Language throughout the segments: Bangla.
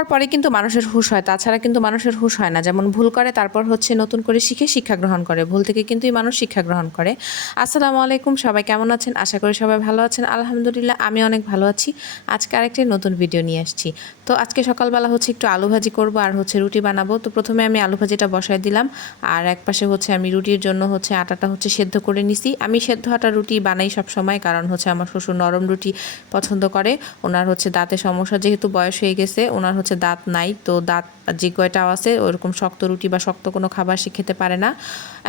হওয়ার পরে কিন্তু মানুষের হুশ হয়, তাছাড়া কিন্তু মানুষের হুশ হয় না। যেমন ভুল করে, তারপর হচ্ছে নতুন করে শিখে শিক্ষা গ্রহণ করে। ভুল থেকে কিন্তুই মানুষ শিক্ষা গ্রহণ করে। আসসালামু আলাইকুম, সবাই কেমন আছেন? আশা করি সবাই ভালো আছেন। আলহামদুলিল্লাহ, আমি অনেক ভালো আছি। আজকে আরেকটি নতুন ভিডিও নিয়ে আসছি। তো আজকে সকালবেলা হচ্ছে একটু আলু ভাজি করব আর হচ্ছে রুটি বানাবো। তো প্রথমে আমি আলু ভাজিটা বসাই দিলাম। আর এক পাশে হচ্ছে আমি রুটির জন্য হচ্ছে আটাটা হচ্ছে সেদ্ধ করে নিছি। আমি সেদ্ধ আটা রুটি বানাই সব সময়, কারণ হচ্ছে আমার শ্বশুর নরম রুটি পছন্দ করে। ওনার হচ্ছে দাঁতে সমস্যা যেহেতু বয়স হয়ে গেছে, ওনার হচ্ছে দাঁত নাই, তো দাঁত যে কয়টাও আছে, ওরকম শক্ত রুটি বা শক্ত কোনো খাবার সে খেতে পারে না।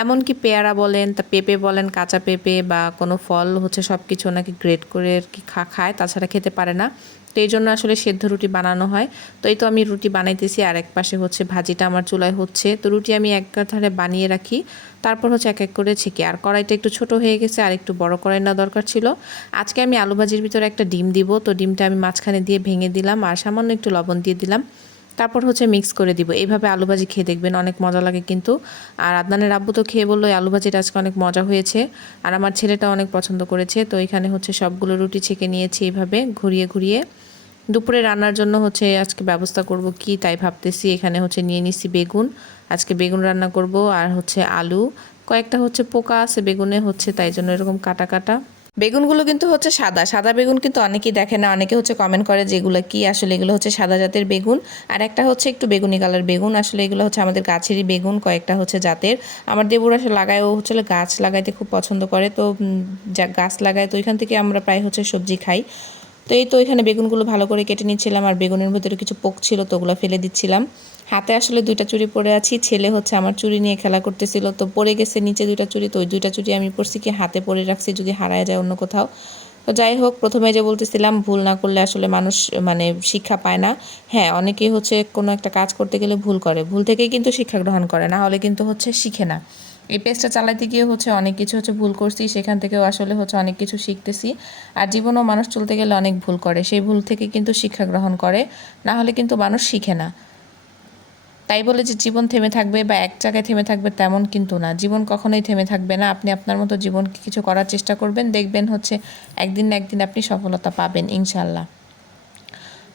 এমনকি পেয়ারা বলেন, তা পেঁপে বলেন, কাঁচা পেঁপে বা কোনো ফল হচ্ছে সব কিছু ওনাকে গ্রেট করে আর কি খায়, তাছাড়া খেতে পারে না। তো এই জন্য আসলে সেদ্ধ রুটি বানানো হয়। তো এই তো আমি রুটি বানাইতেছি, আর এক পাশে হচ্ছে ভাজিটা আমার চুলায় হচ্ছে। তো রুটি আমি এক ধারে বানিয়ে রাখি, তারপর হচ্ছে এক এক করে ছেঁকে। আর কড়াইটা একটু ছোট হয়ে গেছে, আর একটু বড় কড়াই না দরকার ছিল। আজকে আমি আলু ভাজির ভিতরে একটা ডিম দিব, তো ডিমটা আমি মাঝখানে দিয়ে ভেঙে দিলাম, আর সামান্য একটু লবণ দিয়ে দিলাম। তারপর হচ্ছে মিক্স করে দিব। এইভাবে আলু ভাজি খেয়ে দেখবেন অনেক মজা লাগে কিন্তু। আর আদনানের আব্বু তো খেয়ে বলল আলু ভাজিটা আজকে অনেক মজা হয়েছে। আর আমার ছেলেটা অনেক পছন্দ করেছে। তো এখানে হচ্ছে সবগুলো রুটি ছেঁকে নিয়েছি এইভাবে ঘুরিয়ে ঘুরিয়ে। দুপুরে রান্নার জন্য হচ্ছে আজকে ব্যবস্থা করব কি তাই ভাবতেছি। এখানে হচ্ছে নিয়ে নিছি বেগুন। আজকে বেগুন রান্না করব আর হচ্ছে আলু। কয়েকটা হচ্ছে পোকা আছে বেগুনে হচ্ছে তাই জন্য এরকম কাটা কাটা। বেগুনগুলো কিন্তু হচ্ছে সাদা। সাদা বেগুন কিন্তু অনেকেই দেখে না, অনেকে হচ্ছে কমেন্ট করে যেগুলো কি, আসলে এগুলো হচ্ছে সাদা জাতের বেগুন। আর একটা হচ্ছে একটু বেগুনি কালার বেগুন, আসলে এগুলো হচ্ছে আমাদের গাছেরই বেগুন, কয়েকটা হচ্ছে জাতের। আমার দেবুর লাগায়, ও হচ্ছে গাছ লাগাইতে খুব পছন্দ করে, তো যা গাছ লাগায়, তো ওইখান থেকে আমরা প্রায় হচ্ছে সবজি খাই। তো এই তো এখানে বেগুনগুলো ভালো করে কেটে নিচ্ছিলাম, আর বেগুনের ভেতরে কিছু পোক ছিল তো ওগুলো ফেলে দিচ্ছিলাম। হাতে আসলে দুইটা চুরি পরে আছি, ছেলে হচ্ছে আমার চুড়ি নিয়ে খেলা করতেছিল, তো পড়ে গেছে নিচে দুইটা চুড়ি, তো ওই দুইটা চুরি আমি পড়ছি কি হাতে পরে রাখছি যদি হারায় যায় অন্য কোথাও। তো যাই হোক, প্রথমে যে বলতেছিলাম, ভুল না করলে আসলে মানুষ মানে শিক্ষা পায় না। হ্যাঁ অনেকেই হচ্ছে কোনো একটা কাজ করতে গেলে ভুল করে, ভুল থেকেই কিন্তু শিক্ষা গ্রহণ করে, না হলে কিন্তু হচ্ছে শিখে না। এই পেজটা চালাইতে গিয়ে হচ্ছে অনেক কিছু হচ্ছে ভুল করছি, সেখান থেকেও আসলে হচ্ছে অনেক কিছু শিখতেছি। আর জীবনেও মানুষ চলতে গেলে অনেক ভুল করে, সেই ভুল থেকে কিন্তু শিক্ষা গ্রহণ করে, না হলে কিন্তু মানুষ শিখে না। তাই বলে যে জীবন থেমে থাকবে বা এক জায়গায় থেমে থাকবে তেমন কিন্তু না। জীবন কখনোই থেমে থাকবে না। আপনি আপনার মতো জীবন কিছু করার চেষ্টা করবেন, দেখবেন হচ্ছে একদিন না একদিন আপনি সফলতা পাবেন ইনশাল্লাহ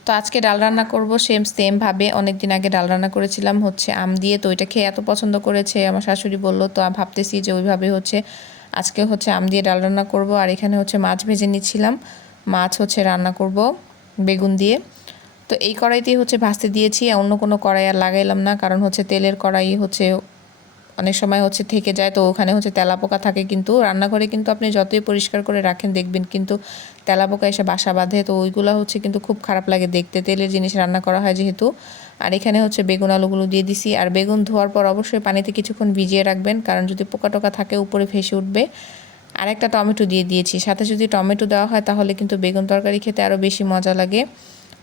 তো আজকে ডাল রান্না করব সেম সেমভাবে অনেক দিন আগে ডাল রান্না করেছিলাম, হচ্ছে আম দিয়ে। তো ওইটা খেয়ে এত পছন্দ করেছে, আমার শাশুড়ি বলল, তো ভাবতেছি যে ওইভাবে হচ্ছে আজকে হচ্ছে আম দিয়ে ডাল রান্না করব। আর এখানে হচ্ছে মাছ ভেজে নিচ্ছিলাম। মাছ হচ্ছে রান্না করব বেগুন দিয়ে। তো এই কড়াইতেই হচ্ছে ভাজতে দিয়েছি। অন্য কোনো কড়াই আর লাগাইলাম না, কারণ হচ্ছে তেলের কড়াই হচ্ছে অনেক সময় হচ্ছে থেকে যায়, তো ওখানে হচ্ছে তেলাপোকা থাকে কিন্তু রান্নাঘরে কিন্তু আপনি যতই পরিষ্কার করে রাখেন দেখবেন কিন্তু তেলাপোকা এসে বাসা বাঁধে, তো ওইগুলো হচ্ছে কিন্তু খুব খারাপ লাগে দেখতে। তেলের জিনিস রান্না করা হয় যেহেতু। আর এখানে হচ্ছে বেগুন আলুগুলো দিয়ে দিছি। আর বেগুন ধোয়ার পর অবশ্যই পানিতে কিছুক্ষণ ভিজিয়ে রাখবেন, কারণ যদি পোকা টোকা থাকে উপরে ভেসে উঠবে। আর একটা টমেটো দিয়ে দিয়েছি। সাথে যদি টমেটো দেওয়া হয় তাহলে কিন্তু বেগুন তরকারি খেতে আরও বেশি মজা লাগে।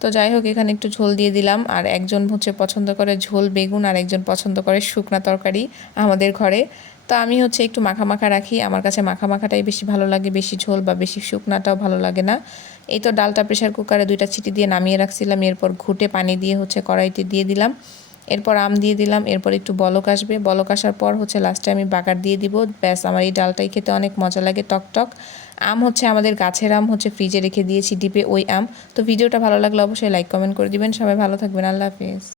তো যাই হোক, এখানে একটু ঝোল দিয়ে দিলাম। আর একজন হচ্ছে পছন্দ করে ঝোল, বেগুন, আর একজন পছন্দ করে শুকনা তরকারি আমাদের ঘরে। তো আমি হচ্ছে একটু মাখা মাখা রাখি। আমার কাছে মাখা মাখাটাই বেশি ভালো লাগে, বেশি ঝোল বা বেশি শুকনাটাও ভালো লাগে না। এই তো ডালটা প্রেশার কুকারে দুইটা চিটি দিয়ে নামিয়ে রাখছিলাম। এরপর ঘুটে পানি দিয়ে হচ্ছে কড়াইতে দিয়ে দিলাম। এরপর আম দিয়ে দিলাম। এরপর একটু বলক আসবে। বলক আসার পর হচ্ছে লাস্টে আমি বাগার দিয়ে দিব। ব্যাস, আমার এই ডালটাই খেতে অনেক মজা লাগে টক টক আম হচ্ছে আমাদের গাছের আম হচ্ছে ফ্রিজে রেখে দিয়েছি, ডিপে ওই আম। তো ভিডিওটা ভালো লাগলে অবশ্যই লাইক কমেন্ট করে দিবেন। সবাই ভালো থাকবেন। আল্লাহ হাফিজ।